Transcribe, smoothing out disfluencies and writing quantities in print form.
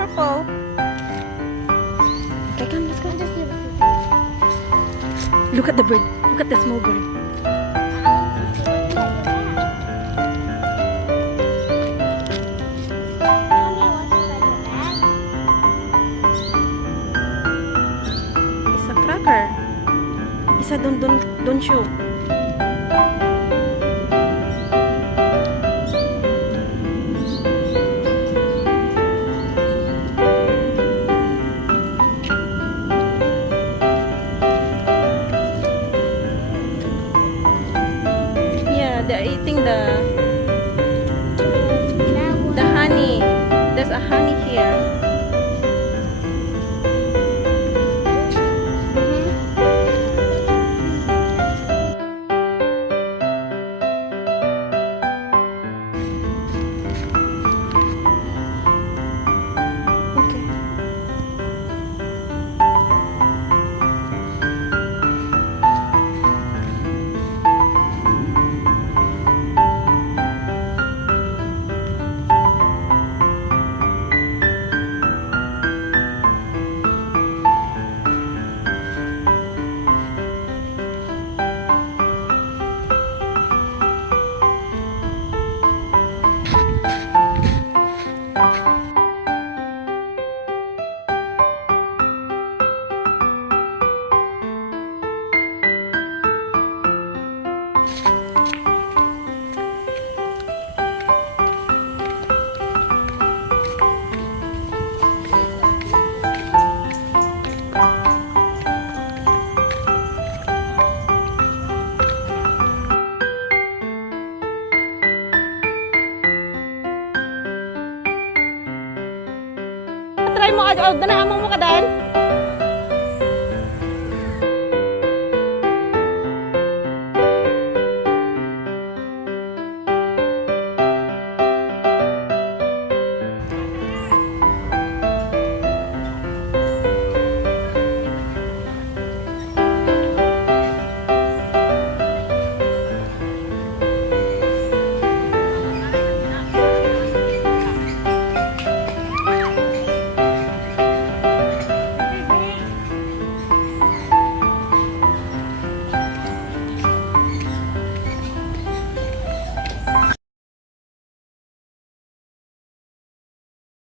purple. Okay, come, let's go. Look at the bird. Look at the small bird. It's a cracker. It's a don't show. They're eating the honey. There's a honey here. Okay. Try mo agad. Danay among mo ka dan.